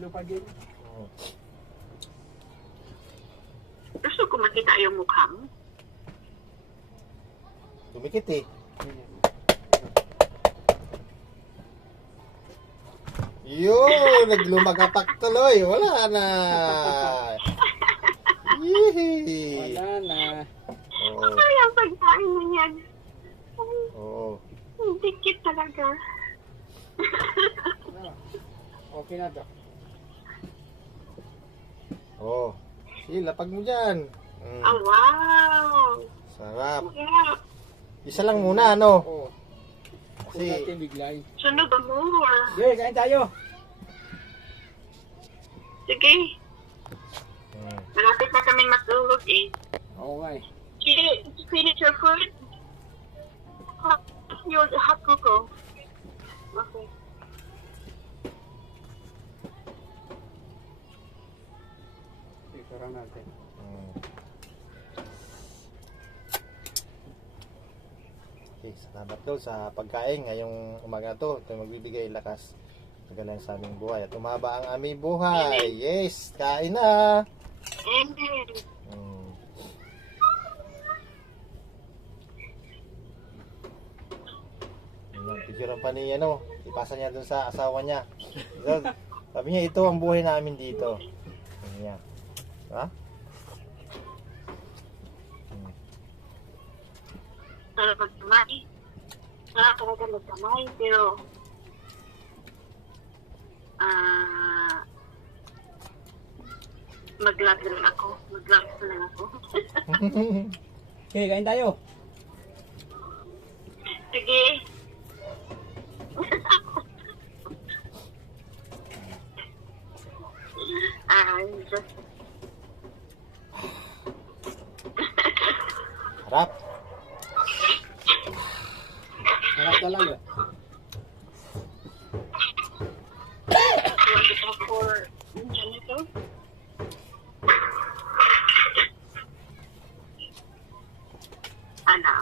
Ilupagin. Oh. Gusto ko makita yung mukha mo. Dumikit eh. Yun! Naglumagapak tuloy. Wala na. Yee! Wala na. Oo. Ay, ang pagkain mo yan. Oo. Dikit talaga. Okay na to. Oo. Sige, lapag mo dyan. Oh, wow. Sarap. Yeah. Isa lang muna, ano? Oo. Kasi Kasi, natin biglay. Sunog ba more? Okay, kain tayo. Sige. mm, Malapit na kaming matulog eh. Oo nga eh. Did you finish your food? Your hot cocoa. Okay. Isara natin. mm. Okay, salamat daw sa pagkain ngayong umaga to. Ito yung magbibigay lakas tagalan sa aming buhay. At umaba ang aming buhay. Yes! Kain na! Amen. Mm. Picturean pa ni ano, ipasa niya dun sa asawa niya. So, sabi niya, ito ang buhay namin dito. Sabi niya. Ha? Sarap magkamay. Sarap talaga magkamay. Pero, mag-vlog lang ako. Mag-vlog lang ako. Okay, kain tayo. Sige. Just Harap. Harap ka lang eh. want to talk for Janito. Ana.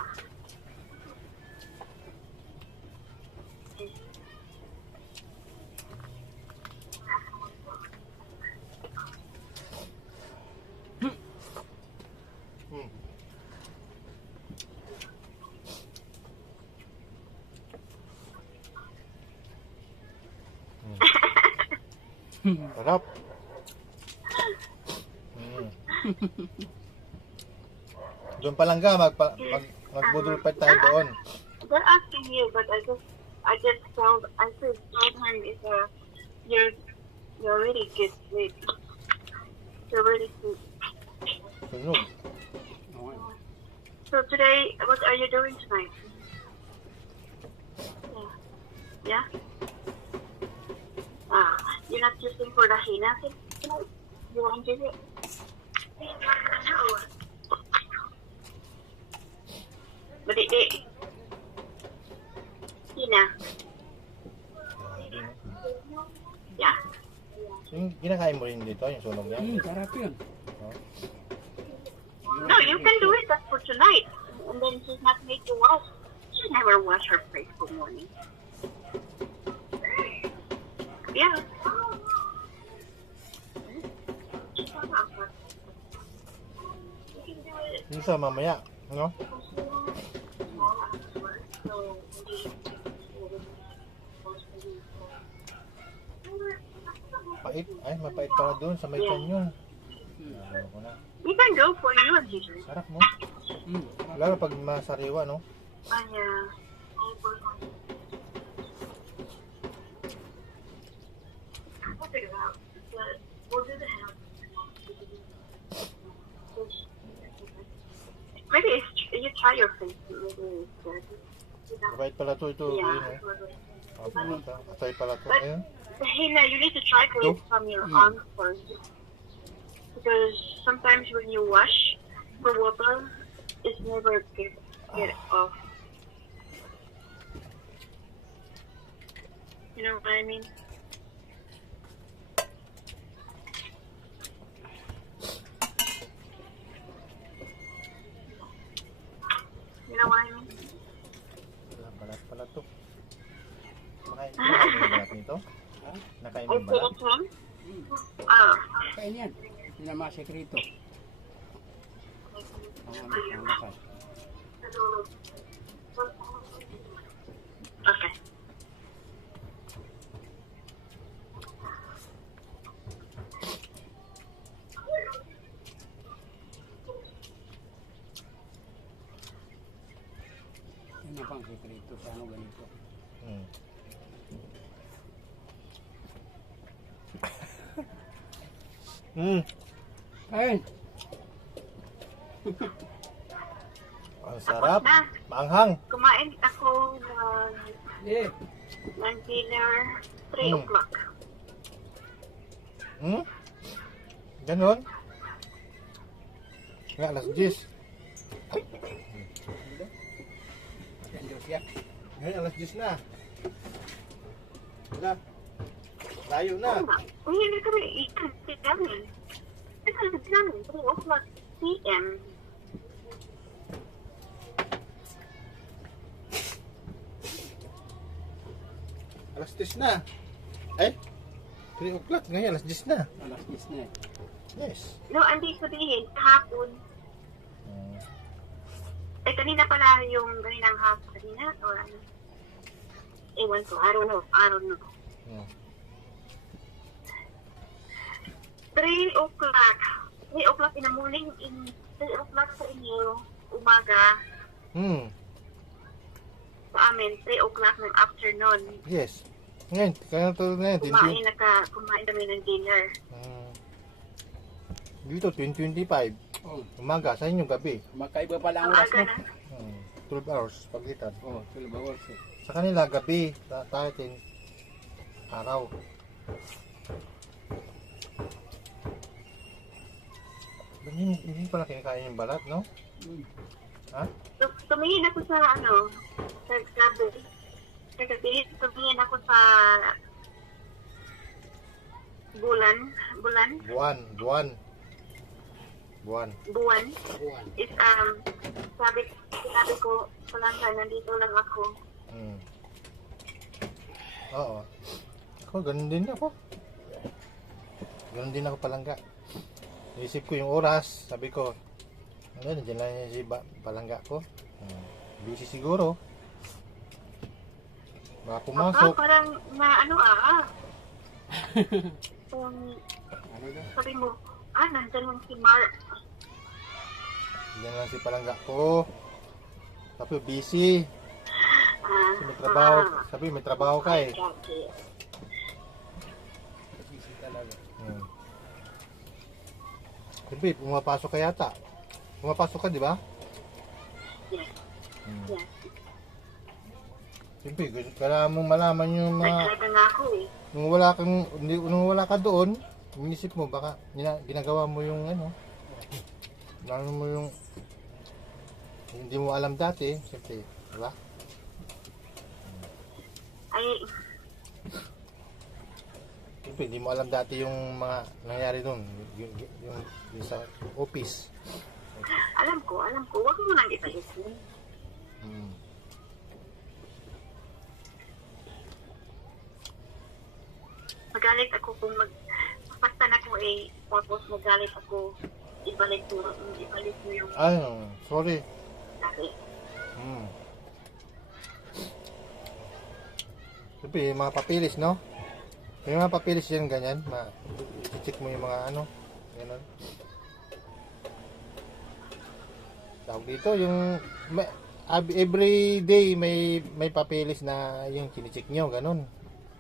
Hmm. Harap. Doon pa lang ka, magbudol pa tayo doon. They're asking you, but I just told him is you're really good sleep. You're really good. Sunog. Oo nga. So today, what are you doing tonight? Yeah. You're not using for the henna tonight? You want to do it? No. But henna. Yeah. Yung kinakain mo rin dito, yung sunog niya. Sarap yun. No, you can do it. That's for tonight. And then she's not made to wash. She never wash her face for morning. Yeah. Yung sa mamaya, no? Pait. Ay, mapait pala doon sa may kanyon. Ano ko na. We can go for you and Jesus. Sarap mo. Lalo pag masariwa, no? Yeah. We'll figure it out. But we'll do the house. Maybe you try your face. Maybe it's good. Mapait pala to, ito. Yeah. Ayun, oh. Atay pala to. Ayun. Hey, now you need to try to it from your arms first. Because sometimes when you wash the water, it's never get off. You know what I mean? You know what I mean? Balat pala to. Nakain mo balat nito? Nakain I mo put balat? it on. Ah, Kain yan. Hindi na mga sekreto. Ang lakas. okay. Yan na pang sekreto sa ano ganito. Hmm. Hmm. Kain! Ang sarap. Na, Maanghang. kumain ako Eh, ng dinner 3 o'clock. Hmm? Ganon? Nga, alas 10. yan Diyos yan. Ngayon, alas 10 na. Wala. Layo na. Uy, hindi kami ikan si namin. Ikan si namin 3 o'clock p.m. Alas 10 na. Eh? 3 o'clock. Ngayon, alas 10 na. Alas 10 na eh. Yes. No, hindi sabihin, kahapon. Hmm. Eh, kanina pala yung ganinang hapon. Kanina? O ano? Ewan ko. I don't know. Hmm. 3 o'clock. 3 o'clock in the morning. 3 o'clock sa inyo. Umaga. Hmm. Sa amin, 3 o'clock ng afternoon. Yes. Ngayon, kaya to ngayon, Kumain kami ng dinner. Dito, 2025. Oh, Umaga, sa inyo gabi. magkaiba pala ang Ang oras aga mo. na. 12 hours, pagitan. Oh, 12 hours eh. Sa kanila, gabi. Tayo, araw. Hindi pala kinakain yung balat, no? Hmm. Ha? Tumingin ako sa sa gabi. Tumingin ako sa buwan. Buwan. Buwan Buwan. is sabi ko palangga nandito lang ako. Hmm. Oo. Ako, ganun din ako. Ganun din ako palangga. Naisip ko yung oras. Sabi ko, ano, nandiyan lang yung si palangga ko. Busy siguro. Baka pumasok. Parang na Ano na? sabi mo, nandyan lang si Mark. Nandiyan lang si palangga ko. Sabi, busy. Kasi may trabaho. Sabi, may trabaho ka eh. Busy talaga. Sabi, pumapasok ka yata. Pumapasok ka, di ba? Yes. Yes. Siyempre, kailangan mong malaman yung mga... Nagsabi nga ako eh. Nung wala ka doon, inisip mo, baka ginagawa mo yung ano, lalo mo yung hindi mo alam dati, siyempre, di ba? Ay, Siyempre, hindi mo alam dati yung mga nangyari doon, yung sa office. alam ko. Huwag mo nang ipalisin. Hmm. Magalit ako kung pastan ako tapos magalit ako, ibalik mo yung Ay, sorry. dati. Siyempre, yung mga papilis, no? Yung mga papilis yan, ganyan. Check mo yung mga ano, gano'n. Tawag dito, yung every day may papilis na yung chinicheck nyo, ganun.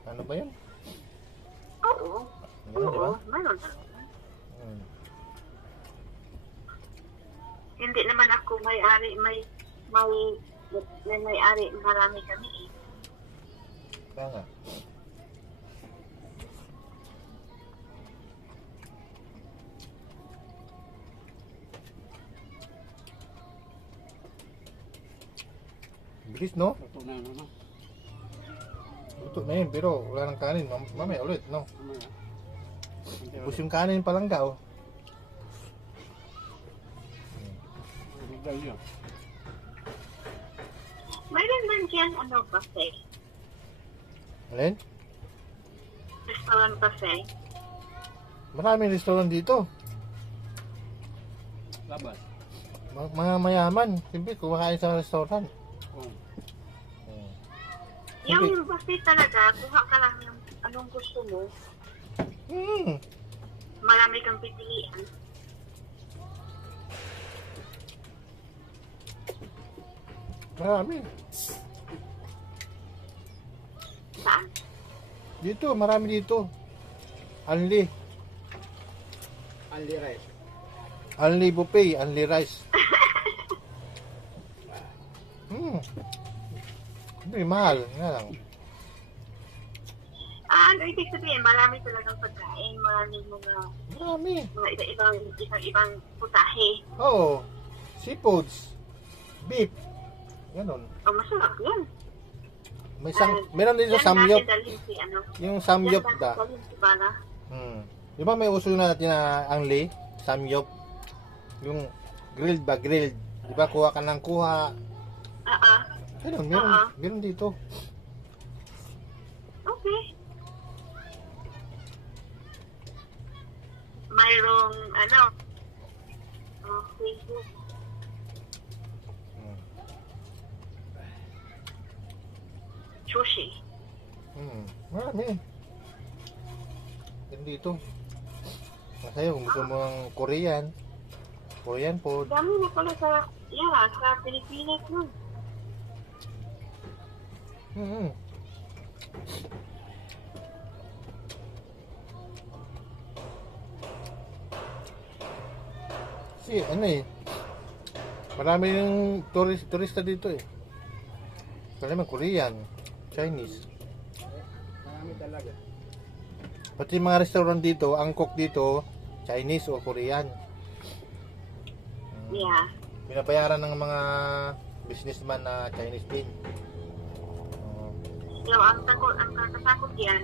Ano ba yun? Oo. Ganun, di ba? Mayroon talaga. Hmm. Hindi naman ako may-ari, may-ari, marami kami eh. Kaya nga. Bilis, no? Luto na ano, no? Luto na yun, pero wala ng kanin. Mamaya ulit, no? Mamaya. Tapos yung kanin pa lang daw. Bigay yun. Mayroon man dyan, buffet. Alin? Restaurant buffet. Maraming restaurant dito. Labas. Mga mayaman. Siyempre, kumakain sa restaurant. Oh. Hmm. Yung buffet talaga, kuha ka lang ng anong gusto mo. Hmm. Marami kang pipilian. Marami. Saan? Dito, marami dito. Only. Only rice. Only buffet, only rice. Hindi, mahal. Nga lang. Ano ibig sabihin? Marami talagang pagkain. Maraming Marami. mga ibang putahe. Oo. Seafoods. Beef. Ganon. O, masarap yan. Meron din sa Yan samyop. natin dalhin si ano. Yung samyop Yan natin da. dalhin si Bala. Di ba may uso natin na angli? Samyop. Yung grilled ba? Grilled. Di ba kuha ka ng kuha? Ganon, meron dito. Okay. Mayroong ano. Facebook. Sushi. Marami. Meron dito. Masaya kung gusto mo ng Korean. Korean food. Dami na pala sa Pilipinas nun. Kasi ano eh. Marami yung turista dito eh. Marami Korean, Chinese. Marami talaga. Pati mga restaurant dito, ang cook dito, Chinese o Korean. Yeah. Binabayaran ng mga businessman na Chinese din. So, ang katatakot yan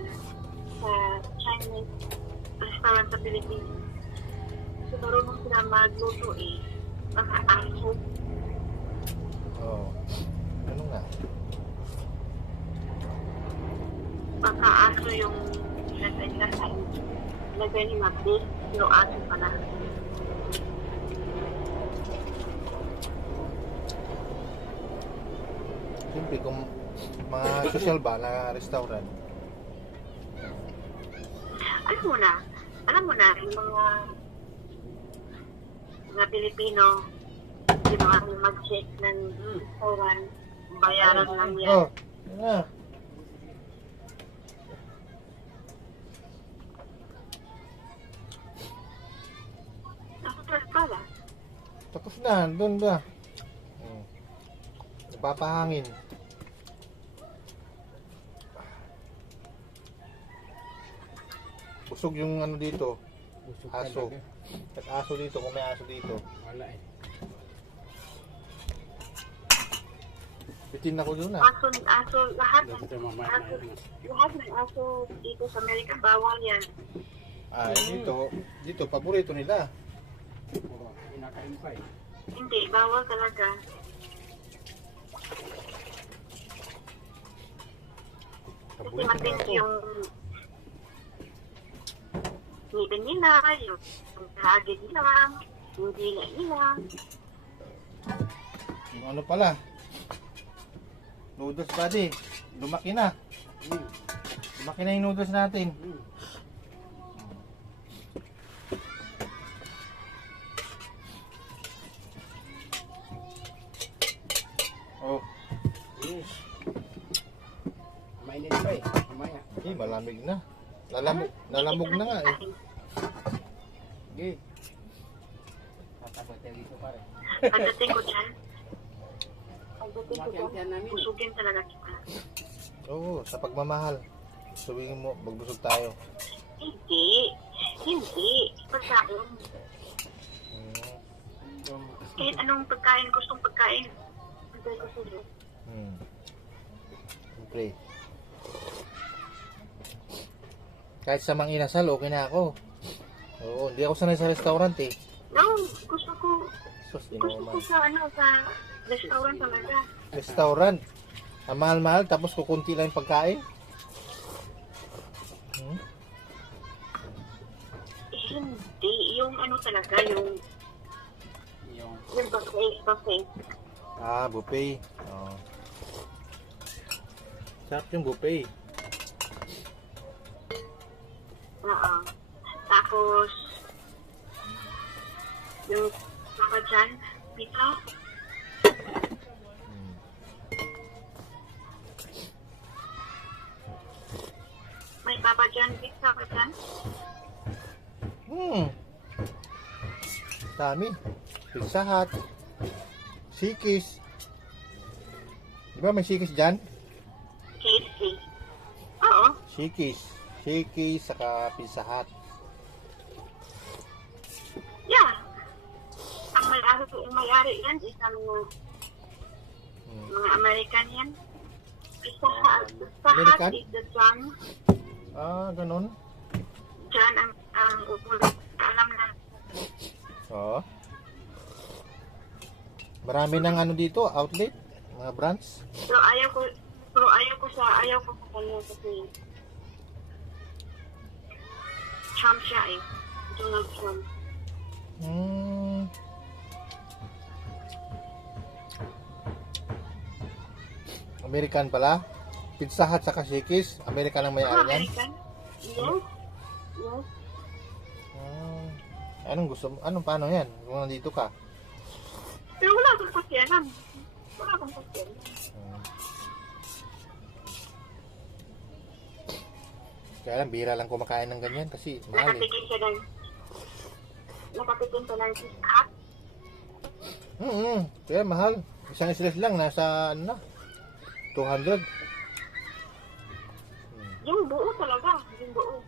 sa Chinese restaurant sa Pilipinas. So, marunong sila magluto eh. Baka aso. Oo. Ano nga? Baka aso yung lagay ni Mabdi. Pero aso pala. Siyempre kung mga social ba na restaurant. Alam mo na, yung mga Pilipino, yung mga mag-check ng restaurant, bayaran lang yan. Oh, yun na. Nakatras pala. Tapos na, doon ba? Napapahangin. Busog yung ano dito. Busog Aso. talaga. At aso dito, kung may aso dito. Wala eh. Bitin ako doon ah. Aso, lahat ng Basta mamaya aso, lahat ng aso dito sa Amerika, bawal yan. Ah, dito, paborito nila. Oo, kinakain pa eh. Hindi, bawal talaga. Kasi Paborito matindi nila yung ngipin nila, yung hagid nila, yung dila nila. Yung ano pala? Noodles buddy. Lumaki na. Lumaki na yung noodles natin. Oh, Yes. Mainit pa eh. Mamaya. malamig na. Lalamog na nga eh. Okay. Tatabot tayo dito pare. Pagdating ko dyan, Makiantihan namin. busugin talaga kita. Oo, sa pagmamahal. Sabihin mo, magbusog tayo. Hindi. Pagkain. Kahit anong pagkain, gustong pagkain. Pagkain ko sa'yo. Siyempre. Kahit sa mga inasal, okay na ako. Oo, hindi ako sanay sa restaurant eh. No, gusto ko Sus, sa restaurant talaga. Restaurant. Ang mahal-mahal, tapos kukunti lang yung pagkain. Hindi. Yung ano talaga, yung Yung buffet. Ah, buffet. Oh. Sarap yung buffet. Oo. Tapos, yung Papa John pizza. Hmm. May Papa John pizza ka dyan? Dami. Pizza Hut. Shikis. Di ba may Shikis dyan? KFC. Oo. Shikis. Shikis saka Pizza Hut. Yeah. Ang may-ari yan, isang mga American yan. Pizza Hut American? is the John. Ah, ganun. John ang upulot. Alam na. Oo. Marami ng ano dito, outlet, mga branch. Pero ayaw ko sa kanya kasi Trump siya eh. Donald Trump. American pala. Pizza Hut saka Shikis. American ang may-ari niyan. American? Yes. Yes. Anong gusto mo? Anong paano yan? Kung nandito ka. Pero wala akong pasyanan. Wala akong pasyanan. Kaya lang, bihira lang kumakain ng ganyan kasi mahal eh. Nakatikim siya ng KitKat. Kaya mahal. Isang slice lang, nasa ano na, 200. Yung buo talaga. Yung buo.